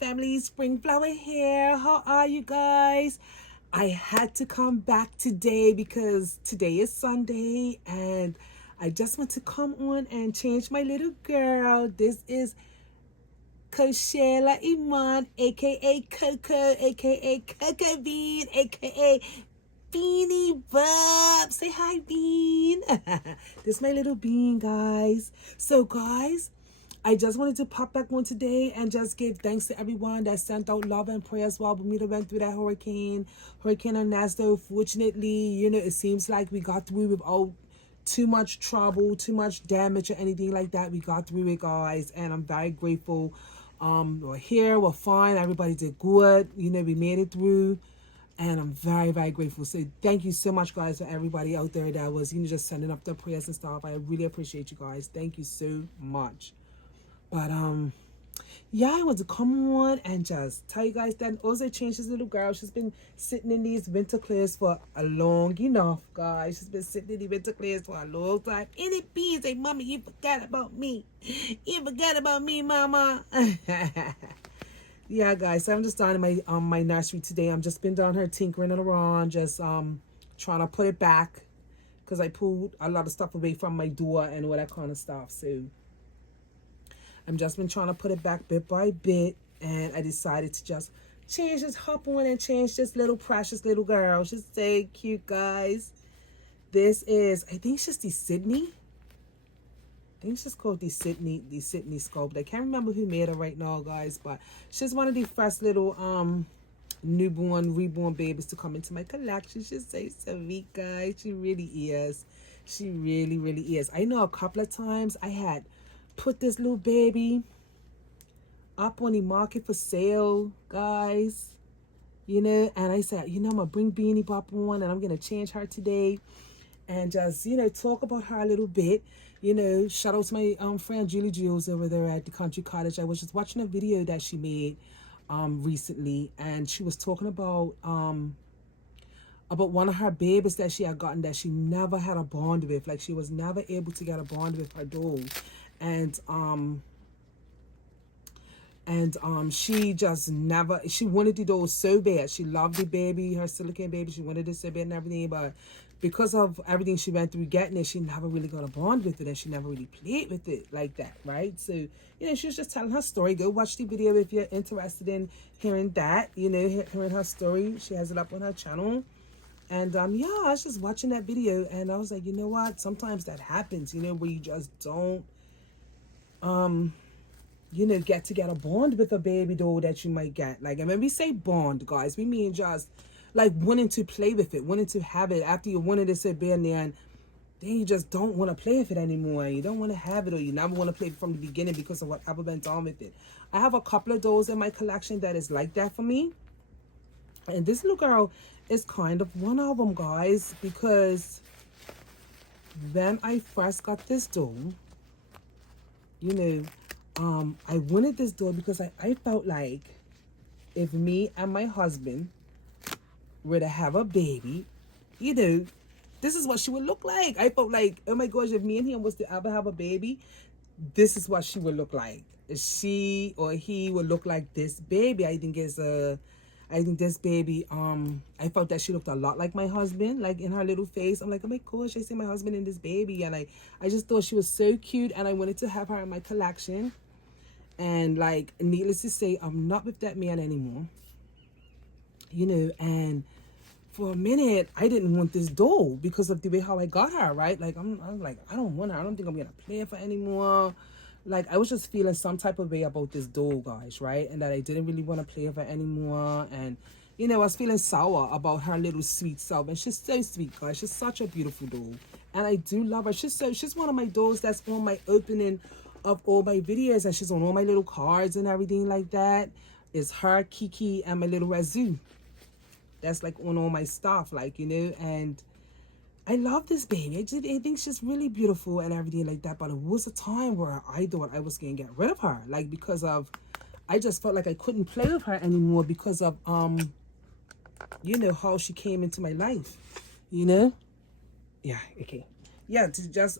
family, Spring Flower here. How are you guys? I had to come back today because today is Sunday and I just want to come on and change my little girl. This is Kella Iman, aka Coco, aka Coco Bean, aka Beanie Bub. Say hi, Bean. This is my little bean, guys. So, guys, I just wanted to pop back on today and just give thanks to everyone that sent out love and prayers while Bermuda went through that hurricane Ernesto. Fortunately, it seems like we got through without too much trouble, too much damage or anything like that. We got through it, guys, and I'm very grateful. We're here, we're fine, everybody did good. We made it through. And I'm very, very grateful. So thank you so much, guys, for everybody out there that was, just sending up their prayers and stuff. I really appreciate you guys. Thank you so much. But, yeah, I want to come on and just tell you guys that also changed this little girl. She's been sitting in these winter clears for a long enough, guys. She's been sitting in the winter clears for a long time. And it bees, say, Mommy, you forgot about me. You forgot about me, Mama. Yeah, guys, so I'm just down in my my nursery today. I'm just been down here tinkering it around, just trying to put it back because I pulled a lot of stuff away from my door and all that kind of stuff. So I'm just been trying to put it back bit by bit, and I decided to just hop on and change this little precious little girl. She's so cute, guys. This is, I think she's the Sydney. I think she's called the Sydney sculpt. I can't remember who made her right now, guys, but she's one of the first little reborn babies to come into my collection. She's so sweet, guys. She really is. She really, really is. I know a couple of times I had put this little baby up on the market for sale, guys. And I said, I'm gonna bring Beanie Bop on and I'm gonna change her today and just, talk about her a little bit. Shout out to my friend Julie Jules over there at the Country Cottage. I was just watching a video that she made recently, and she was talking about one of her babies that she had gotten that she never had a bond with. Like, she was never able to get a bond with her doll. And she just never, she wanted the doll so bad. She loved the baby, her silicone baby. She wanted it so bad and everything, but because of everything she went through getting it, she never really got a bond with it, and she never really played with it like that, right? So, she was just telling her story. Go watch the video if you're interested in hearing that, hearing her story. She has it up on her channel. And, yeah, I was just watching that video, and I was like, you know what? Sometimes that happens, where you just don't, get a bond with a baby doll that you might get. Like, and when we say bond, guys, we mean just like wanting to play with it, wanting to have it after you wanted it so bad, and then you just don't want to play with it anymore. You don't want to have it, or you never want to play it from the beginning because of whatever went on with it. I have a couple of dolls in my collection that is like that for me. And this little girl is kind of one of them, guys, because when I first got this doll, I wanted this doll because I felt like if me and my husband were to have a baby, this is what she would look like. I felt like, oh my gosh, if me and him was to ever have a baby, this is what she would look like. She or he would look like this baby. I think this baby, I felt that she looked a lot like my husband, like in her little face. I'm like, oh my gosh, I see my husband in this baby. And I just thought she was so cute, and I wanted to have her in my collection. And like, needless to say, I'm not with that man anymore. And for a minute, I didn't want this doll because of the way how I got her, right? Like, I was like, I don't want her. I don't think I'm going to play with her anymore. Like, I was just feeling some type of way about this doll, guys, right? And that I didn't really want to play with her anymore. And, I was feeling sour about her little sweet self. And she's so sweet, guys. She's such a beautiful doll. And I do love her. She's one of my dolls that's on my opening of all my videos. And she's on all my little cards and everything like that. It's her, Kiki, and my little Razoo. That's like on all my stuff, like, and I love this baby. I think she's really beautiful and everything like that. But it was a time where I thought I was going to get rid of her, like, because of, I just felt like I couldn't play with her anymore because of, how she came into my life, Yeah, okay. Yeah, to just,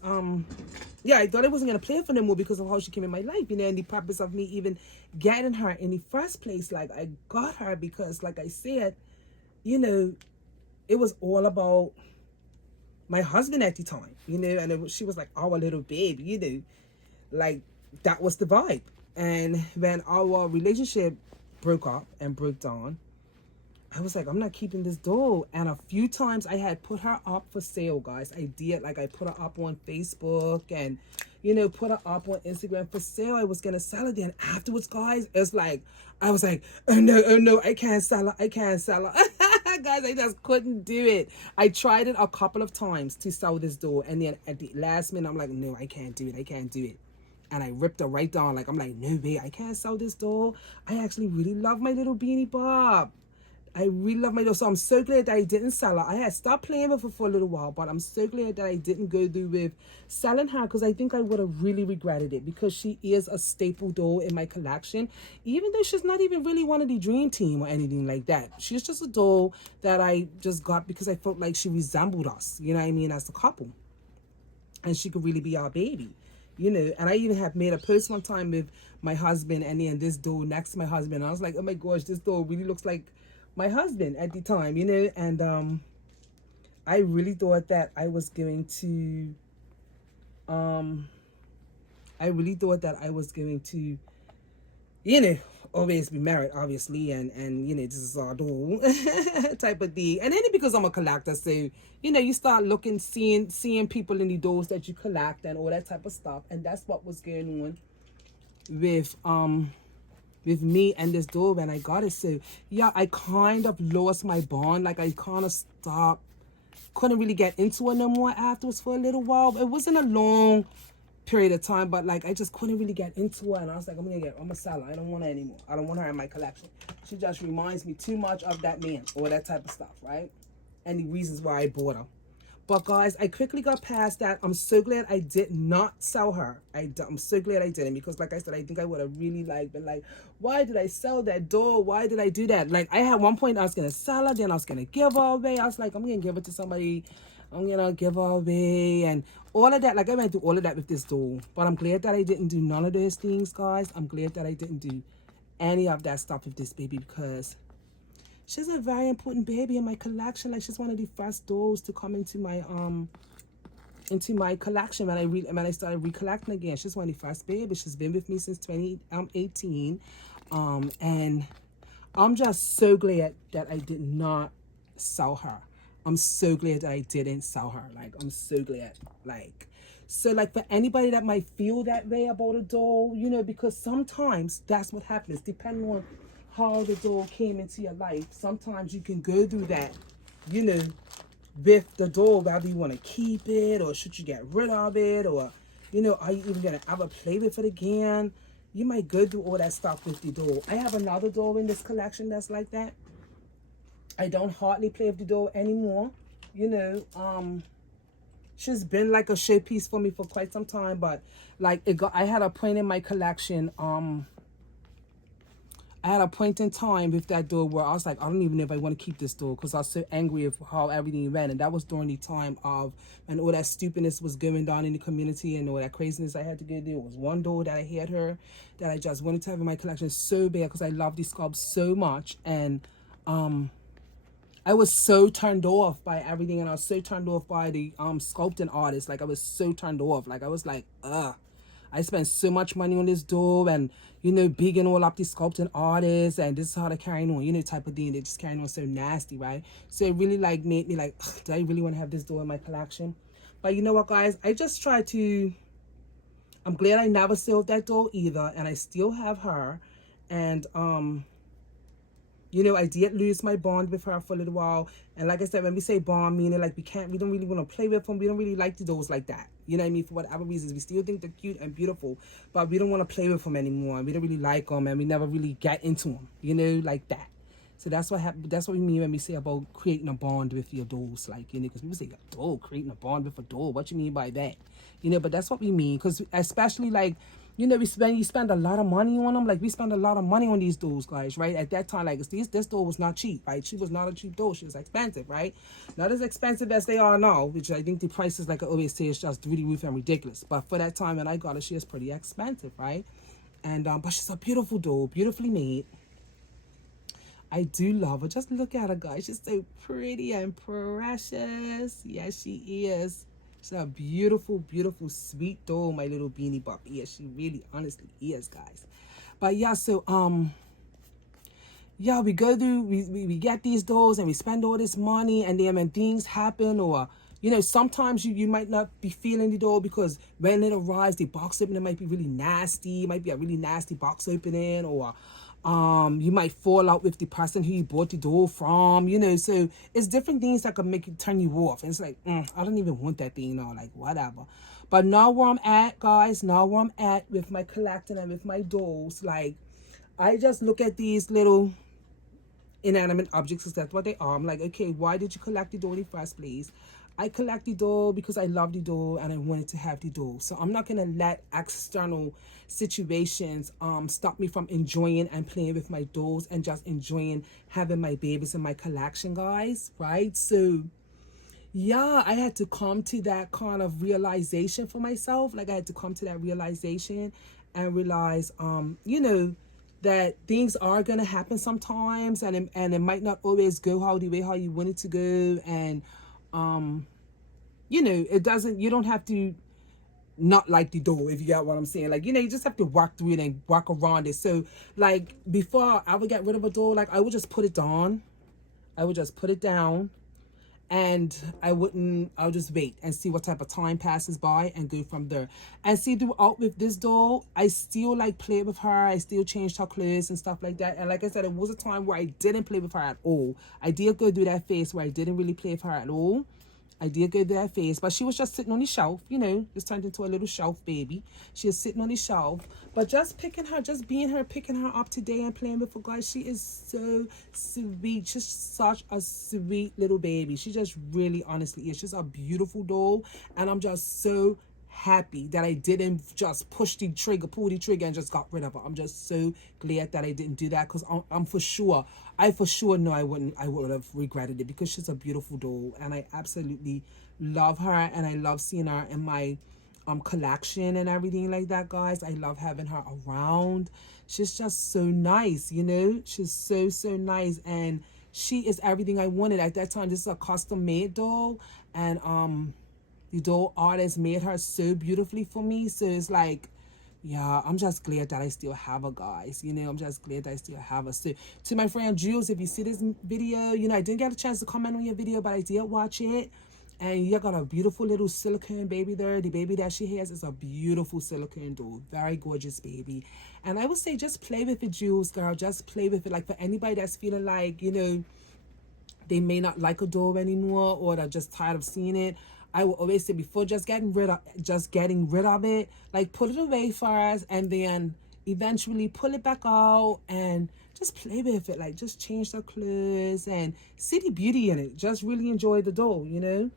yeah, I thought I wasn't gonna play with her no more because of how she came in my life, you know, and the purpose of me even getting her in the first place. Like, I got her because, like I said, you know, it was all about my husband at the time, you know, and she was like our little baby, you know, like that was the vibe. And when our relationship broke up and broke down, I was like, I'm not keeping this doll. And a few times I had put her up for sale, guys. I did. Like, I put her up on Facebook and, you know, put her up on Instagram for sale. I was going to sell it. Then afterwards, guys, it's like, I was like, oh no, I can't sell her. I can't sell her. Guys, I just couldn't do it. I tried it a couple of times to sell this doll. And then at the last minute, I'm like, no, I can't do it. I can't do it. And I ripped her right down. Like, I'm like, no way, I can't sell this doll. I actually really love my little Beanie Bob. I really love my doll. So I'm so glad that I didn't sell her. I had stopped playing with her for a little while, but I'm so glad that I didn't go through with selling her, because I think I would have really regretted it, because she is a staple doll in my collection, even though she's not even really one of the dream team or anything like that. She's just a doll that I just got because I felt like she resembled us, you know what I mean, as a couple. And she could really be our baby, you know. And I even have made a post one time with my husband and then this doll next to my husband. And I was like, oh my gosh, this doll really looks like my husband at the time, you know. And I really thought that I was going to you know, always be married, obviously, and you know, this is our doll type of thing. And then because I'm a collector, so you know, you start looking, seeing people in the dolls that you collect and all that type of stuff. And that's what was going on with me and this doll when I got it. So yeah, I kind of lost my bond. Like, I kind of stopped, couldn't really get into it no more afterwards for a little while. It wasn't a long period of time, but like, I just couldn't really get into it. And I was like, I'm gonna sell her. I don't want her anymore. I don't want her in my collection. She just reminds me too much of that man or that type of stuff, right? And the reasons why I bought her. But guys, I quickly got past that. I'm so glad I did not sell her. I'm so glad I didn't, because like I said, I think I would have really been like, why did I sell that doll? Why did I do that? Like, I had one point I was gonna sell her, then I was gonna give her away. I was like, I'm gonna give it to somebody. I'm gonna give her away and all of that. Like, I went through all of that with this doll. But I'm glad that I didn't do none of those things, guys. I'm glad that I didn't do any of that stuff with this baby, because she's a very important baby in my collection. Like, she's one of the first dolls to come into my collection when I started recollecting again. She's one of the first babies. She's been with me since 2018. And I'm just so glad that I did not sell her. I'm so glad that I didn't sell her. Like, I'm so glad. Like, so like, for anybody that might feel that way about a doll, you know, because sometimes that's what happens, depending on how the doll came into your life. Sometimes you can go through that, you know, with the doll, whether you want to keep it or should you get rid of it, or, you know, are you even going to ever play with it again? You might go through all that stuff with the doll. I have another doll in this collection that's like that. I don't hardly play with the doll anymore, you know. She's been like a showpiece for me for quite some time, but like, I had a point in my collection, I had a point in time with that doll where I was like, I don't even know if I want to keep this doll, because I was so angry of how everything went. And that was during the time of when all that stupidness was going down in the community and all that craziness I had to go through. It was one doll that I had her that I just wanted to have in my collection so bad, because I love these sculpts so much. And I was so turned off by everything, and I was so turned off by the sculpting artist. Like, I was so turned off. Like, I was like, ugh. I spent so much money on this doll, and, you know, bigging all up the sculpting artists, and this is how they're carrying on, you know, type of thing. They're just carrying on so nasty, right? So it really like made me like, do I really want to have this doll in my collection? But you know what, guys? I just try to, I'm glad I never sold that doll either, and I still have her. And you know, I did lose my bond with her for a little while. And like I said, when we say bond, meaning like we don't really want to play with them. We don't really like the dolls like that. You know what I mean? For whatever reasons, we still think they're cute and beautiful, but we don't want to play with them anymore. We don't really like them, and we never really get into them, you know, like that. So that's what happened. That's what we mean when we say about creating a bond with your dolls. Like, you know, because people say, a doll, creating a bond with a doll. What you mean by that? You know, but that's what we mean. Because especially like, you know, you spend a lot of money on them. Like, we spend a lot of money on these dolls, guys, right? At that time, like, this doll was not cheap, right? She was not a cheap doll. She was expensive, right? Not as expensive as they are now, which I think the prices, like I always say, is just really roof and ridiculous. But for that time when I got her, she was pretty expensive, right? And but she's a beautiful doll, beautifully made. I do love her. Just look at her, guys. She's so pretty and precious. Yes, she is. She's a beautiful, beautiful, sweet doll, my little beanie bop. Yes, she really, honestly is, guys. But yeah, so yeah, we go through, we get these dolls and we spend all this money, and then when things happen, or you know, sometimes you might not be feeling the doll because when it arrives, the box opening might be really nasty. It might be a really nasty box opening, or you might fall out with the person who you bought the doll from, you know. So it's different things that can make it turn you off. And it's like, I don't even want that thing, or like whatever. But now where I'm at, guys, now where I'm at with my collecting and with my dolls, like, I just look at these little inanimate objects, because that's what they are. I'm like, okay, why did you collect the doll in the first place? I collect the doll because I love the doll and I wanted to have the doll. So I'm not gonna let external situations stop me from enjoying and playing with my dolls and just enjoying having my babies in my collection, guys, right? So yeah, I had to come to that kind of realization for myself. Like, I had to come to that realization and realize, you know, that things are gonna happen sometimes, and it might not always go how you want it to go, and you know, you don't have to not like the doll, if you get what I'm saying. Like, you know, you just have to walk through it and walk around it. So like, before I would get rid of a doll, like, I would just put it down. I would just put it down, and I'll just wait and see what type of time passes by and go from there. And see, throughout with this doll, I still like play with her. I still changed her clothes and stuff like that. And like I said, it was a time where I didn't play with her at all. I did go through that phase where I didn't really play with her at all. I did go through that phase, but she was just sitting on the shelf, you know, just turned into a little shelf baby. She was sitting on the shelf, but just picking her, just being her, picking her up today and playing with her, guys. She is so sweet. She's such a sweet little baby. She just really, honestly is. She's a beautiful doll, and I'm just so happy that I didn't just pull the trigger and just got rid of her. I'm just so glad that I didn't do that, because I for sure know I would have regretted it, because she's a beautiful doll and I absolutely love her, and I love seeing her in my collection and everything like that, guys. I love having her around. She's just so nice, you know. She's so nice, and she is everything I wanted at that time. This is a custom made doll, and the doll artist made her so beautifully for me. So it's like, yeah, I'm just glad that I still have her, guys. You know, I'm just glad that I still have her. So to my friend Jules, if you see this video, you know, I didn't get a chance to comment on your video, but I did watch it. And you got a beautiful little silicone baby there. The baby that she has is a beautiful silicone doll. Very gorgeous baby. And I would say just play with it, Jules, girl. Just play with it. Like, for anybody that's feeling like, you know, they may not like a doll anymore, or they're just tired of seeing it, I will always say, before just getting rid of it, like, put it away first, and then eventually pull it back out and just play with it. Like, just change the clothes and see the beauty in it. Just really enjoy the doll, you know.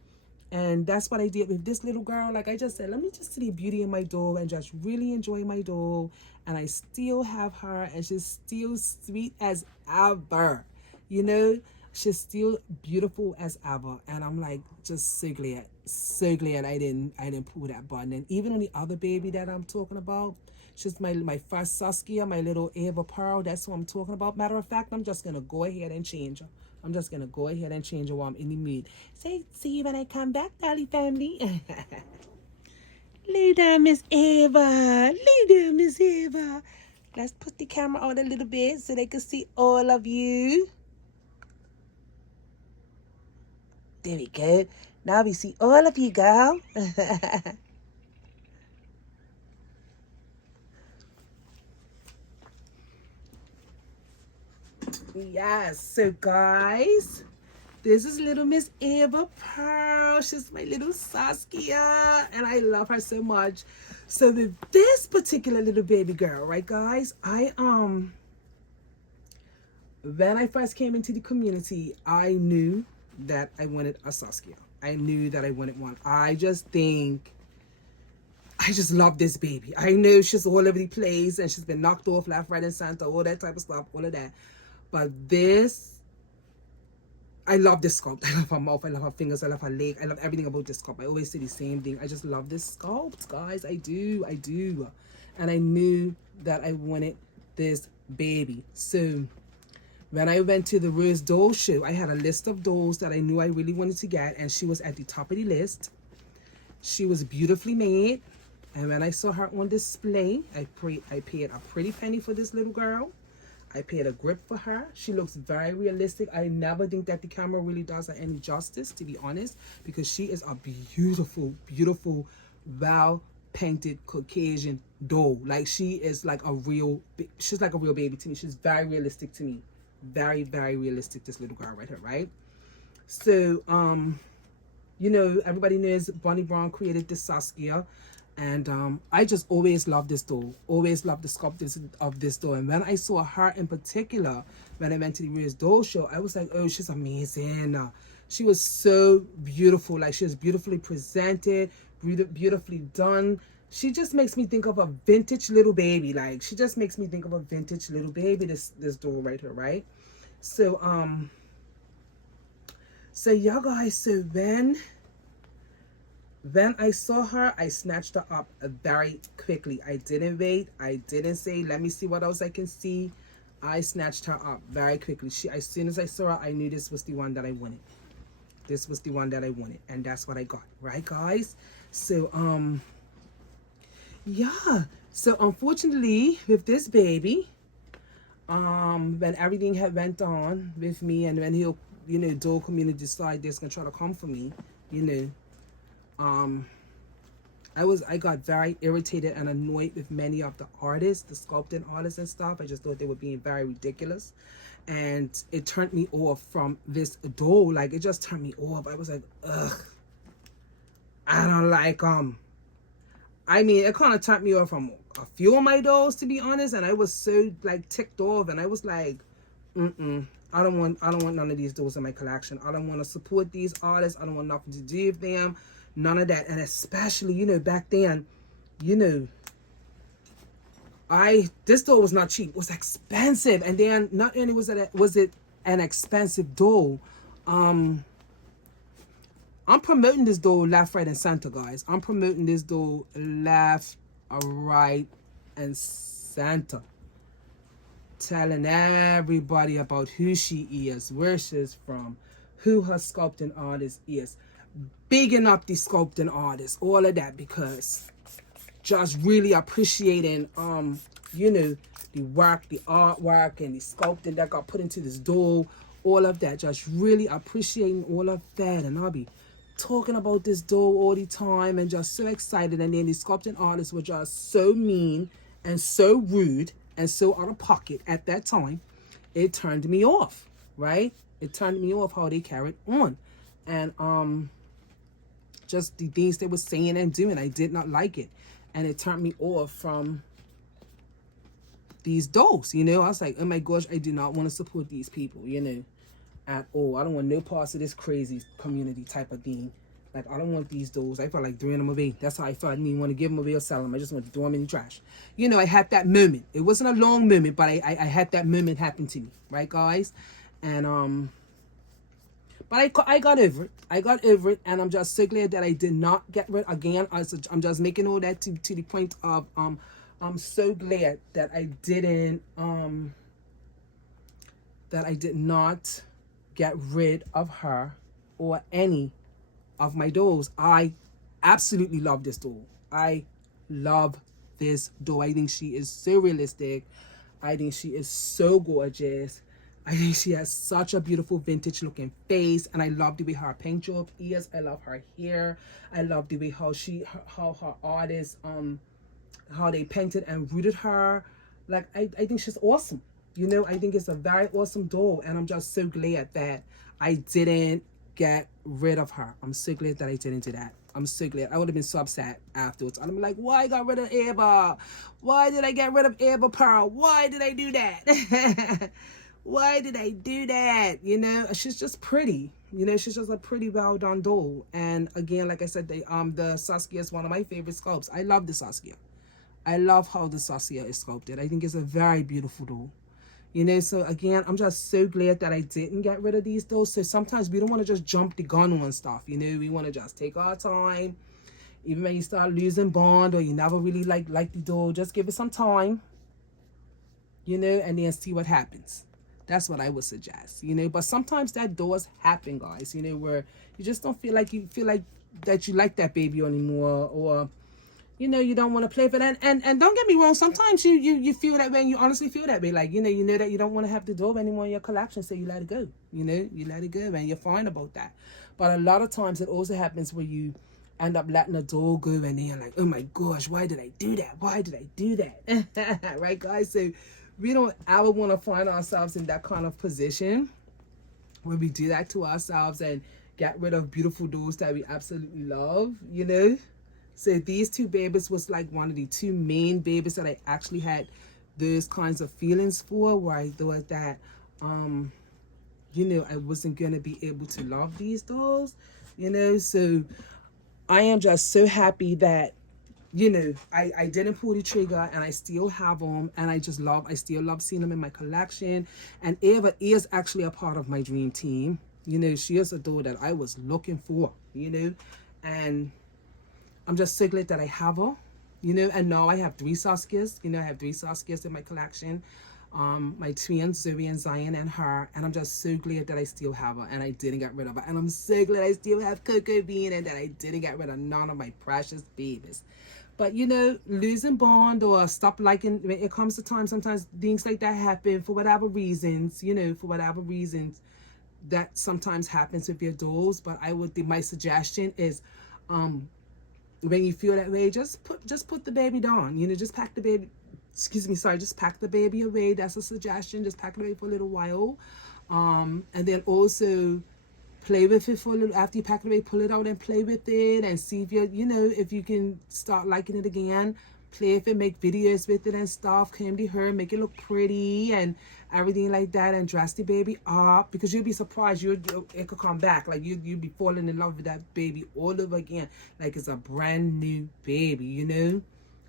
And that's what I did with this little girl. Like, I just said, let me just see the beauty in my doll and just really enjoy my doll. And I still have her, and she's still sweet as ever, you know. She's still beautiful as ever, and I'm like, just so glad I didn't pull that button. And even on the other baby that I'm talking about, she's my first Saskia, my little Eva Pearl. That's what I'm talking about. Matter of fact, I'm just gonna go ahead and change her. I'm just gonna go ahead and change her while I'm in the mood. See you when I come back, Dolly family. Lay down, Miss Eva. Lay down, Miss Eva. Let's put the camera on a little bit so they can see all of you. There we go. Now we see all of you, girl. Yes, so guys, this is little Miss Eva Pearl. She's my little Saskia, and I love her so much. So with this particular little baby girl, right, guys, when I first came into the community, I knew that I wanted a Saskia. I knew that I wanted one. I I just love this baby. I know she's all over the place and she's been knocked off left, right, and center, all that type of stuff, all of that. But this, I love this sculpt. I love her mouth, I love her fingers, I love her leg. I love everything about this sculpt. I always say the same thing. I just love this sculpt, guys. I do. And I knew that I wanted this baby. So when I went to the Rose doll show, I had a list of dolls that I knew I really wanted to get, and she was at the top of the list. She was beautifully made, and when I saw her on display, I paid a pretty penny for this little girl. I paid a grip for her. She looks very realistic. I never think that the camera really does her any justice, to be honest, because she is a beautiful, beautiful, well-painted Caucasian doll. Like, she is like a real, she's like a real baby to me. She's very realistic to me. Very, very realistic, this little girl right here, right? So, you know, everybody knows Bonnie Brown created this Saskia. And I just always loved this doll. Always loved the sculpt of this doll. And when I saw her in particular, when I went to the Rose Doll Show, I was like, oh, she's amazing. She was so beautiful. Like, she was beautifully presented, beautifully done. She just makes me think of a vintage little baby. Like, she just makes me think of a vintage little baby, this doll right here, right? So, yeah, guys, so when I saw her, I snatched her up very quickly. I didn't wait. I didn't say, let me see what else I can see. I snatched her up very quickly. As soon as I saw her, I knew this was the one that I wanted. This was the one that I wanted. And that's what I got. Right, guys? So, yeah. So, unfortunately, with this baby, when everything had went on with me, and when he'll, you know, doll community decided they're going to try to come for me, you know, I got very irritated and annoyed with many of the artists, the sculpting artists and stuff. I just thought they were being very ridiculous, and it turned me off from this doll. Like, it just turned me off. I was like, ugh, I don't like I mean, it kind of turned me off from a few of my dolls, to be honest, and I was so like ticked off, and I was like, I don't want none of these dolls in my collection. I don't want to support these artists. I don't want nothing to do with them. None of that. And especially, you know, back then, you know, this doll was not cheap. It was expensive. And then not only was it an expensive doll, I'm promoting this doll left, right, and center, guys. I'm promoting this doll left, right, and center. Telling everybody about who she is, where she's from, who her sculpting artist is. Bigging up the sculpting artists, all of that, because just really appreciating you know, the work, the artwork, and the sculpting that got put into this doll, all of that, just really appreciating all of that. And I'll be talking about this doll all the time and just so excited. And then the sculpting artists were just so mean and so rude and so out of pocket at that time. It turned me off, right? It turned me off how they carried on. And just the things they were saying and doing, I did not like it. And it turned me off from these dolls, you know. I was like, oh my gosh, I do not want to support these people, you know, at all. I don't want no parts of this crazy community type of thing. Like, I don't want these dolls. I felt like throwing them away. That's how I felt. I didn't even want to give them away or sell them. I just wanted to throw them in the trash. You know, I had that moment. It wasn't a long moment, but I had that moment happen to me. Right, guys? And, but I got over it. I got over it, and I'm just so glad that I did not get rid. Again, I'm just making all that to the point of I'm so glad that I did not get rid of her or any of my dolls. I absolutely love this doll. I love this doll. I think she is so realistic. I think she is so gorgeous. I think she has such a beautiful vintage looking face, and I love the way her paint job is. I love her hair. I love the way how her artists how they painted and rooted her. Like, I think she's awesome. You know, I think it's a very awesome doll, and I'm just so glad that I didn't get rid of her. I'm so glad that I didn't do that. I'm so glad. I would have been so upset afterwards. I'm like, why I got rid of Eva? Why did I get rid of Eva Pearl? Why did I do that? Why did I do that? You know, she's just pretty. You know, she's just a pretty well done doll. And again, like I said, the Saskia is one of my favorite sculpts. I love the Saskia. I love how the Saskia is sculpted. I think it's a very beautiful doll. You know, so again, I'm just so glad that I didn't get rid of these dolls. So sometimes we don't want to just jump the gun on stuff. You know, we want to just take our time. Even when you start losing bond or you never really like the doll, just give it some time. You know, and then see what happens. That's what I would suggest, you know. But sometimes that does happen, guys, you know, where you just don't feel like that you like that baby anymore, or you know, you don't want to play with it. And don't get me wrong, sometimes you feel that way, and you honestly feel that way, like, you know that you don't want to have the doll anymore in your collection, so you let it go. You know, you let it go, and you're fine about that. But a lot of times it also happens where you end up letting a doll go, and then you're like, oh my gosh, why did I do that? Why did I do that? Right, guys? So we don't ever want to find ourselves in that kind of position where we do that to ourselves and get rid of beautiful dolls that we absolutely love, you know. So these two babies was like one of the two main babies that I actually had those kinds of feelings for, where I thought that you know, I wasn't gonna be able to love these dolls, you know. So I am just so happy that, you know, I didn't pull the trigger, and I still have them, and I still love seeing them in my collection. And Eva is actually a part of my dream team. You know, she is a doll that I was looking for, you know, and I'm just so glad that I have her, you know. And now I have 3 Saskias, you know, I have 3 Saskias in my collection. My twins, Zoe and Zion, and her, and I'm just so glad that I still have her and I didn't get rid of her. And I'm so glad I still have Coco Bean and that I didn't get rid of none of my precious babies. But you know, losing bond or stop liking, when it comes to time, sometimes things like that happen for whatever reasons, you know, for whatever reasons that sometimes happens with your dolls. But my suggestion is, when you feel that way, just put the baby down, you know, just pack the baby, just pack the baby away. That's a suggestion. Just pack it away for a little while. And then also play with it for a little. After you pack it away, pull it out and play with it and see if if you can start liking it again. Play with it, make videos with it and stuff, comb the hair, make it look pretty and everything like that, and dress the baby up, because you'll be surprised, it could come back, like you'll be falling in love with that baby all over again, like it's a brand new baby, you know,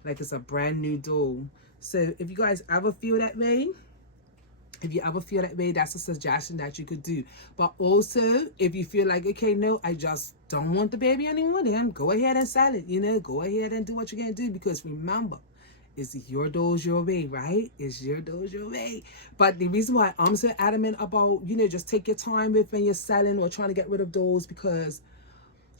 like it's a brand new doll. So if you guys ever feel that way, that's a suggestion that you could do. But also, if you feel like, okay, no, I just don't want the baby anymore, then go ahead and sell it, you know, go ahead and do what you're going to do, because remember, it's your dolls your way, right? It's your dolls your way. But the reason why I'm so adamant about, you know, just take your time with when you're selling or trying to get rid of dolls, because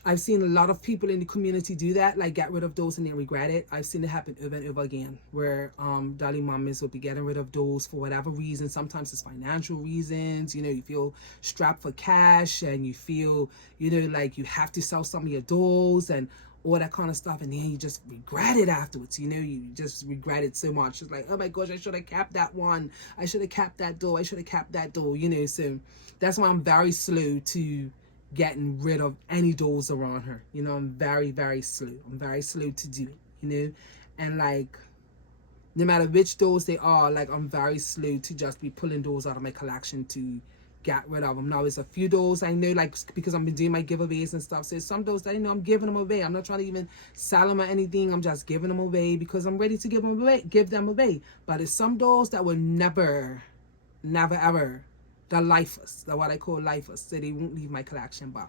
I've seen a lot of people in the community do that, like get rid of dolls and then regret it. I've seen it happen over and over again, where dolly mamas will be getting rid of dolls for whatever reason. Sometimes it's financial reasons, you know, you feel strapped for cash and you feel, you know, like you have to sell some of your dolls and all that kind of stuff, and then you just regret it afterwards, you know, you just regret it so much. It's like, oh my gosh, I should have kept that one, I should have kept that doll, I should have kept that doll, you know. So that's why I'm very slow to getting rid of any dolls around her, you know. I'm very, very slow. I'm very slow to do it, you know. And like, no matter which dolls they are, like, I'm very slow to just be pulling dolls out of my collection to get rid of them. Now, there's a few dolls I know, like, because I've been doing my giveaways and stuff, so some dolls that, you know, I'm giving them away. I'm not trying to even sell them or anything. I'm just giving them away because I'm ready to give them away. But there's some dolls that will never ever, the lifers, the what I call lifers, so they won't leave my collection. But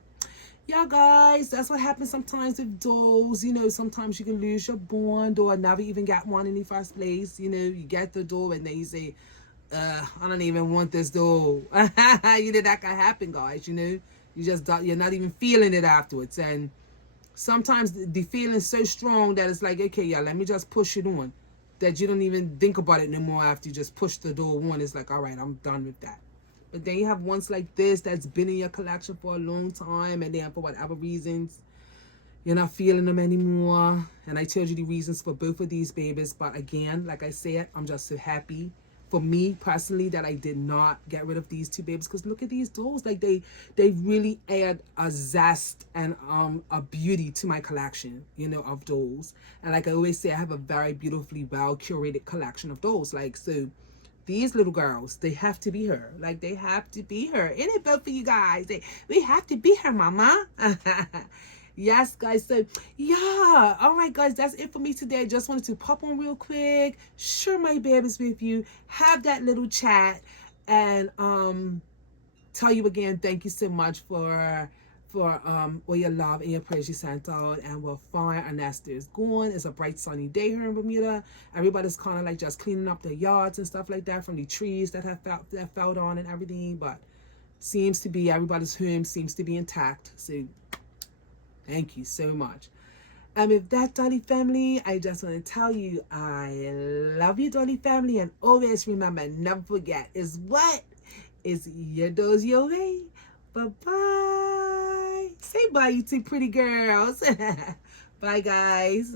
yeah, guys, that's what happens sometimes with dolls. You know, sometimes you can lose your bond or never even get one in the first place. You know, you get the doll and then you say, I don't even want this doll. You know, that can happen, guys. You know, you're not even feeling it afterwards. And sometimes the feeling's so strong that it's like, okay, yeah, let me just push it on, that you don't even think about it no more. After you just push the doll on, it's like, all right, I'm done with that. But then you have ones like this that's been in your collection for a long time, and then for whatever reasons, you're not feeling them anymore. And I told you the reasons for both of these babies. But again, like I said, I'm just so happy for me personally that I did not get rid of these two babies, because look at these dolls, like they really add a zest and a beauty to my collection, you know, of dolls. And like I always say, I have a very beautifully well curated collection of dolls. Like, so these little girls, they have to be her. Like, they have to be her. Ain't it both for you guys? We have to be her, mama. Yes, guys. So, yeah. All right, guys. That's it for me today. Just wanted to pop on real quick, share my babies with you, have that little chat, and tell you again, thank you so much for all your love and your prayers you sent out. And we're fine. Our nest is going. It's a bright sunny day here in Bermuda. Everybody's kind of like just cleaning up their yards and stuff like that from the trees that fell on and everything. But seems to be everybody's home seems to be intact. So thank you so much. And with that, Dolly family, I just want to tell you I love you, Dolly family, and always remember, never forget, is what is your dose your way. Bye-bye. Say bye, you two pretty girls. Bye, guys.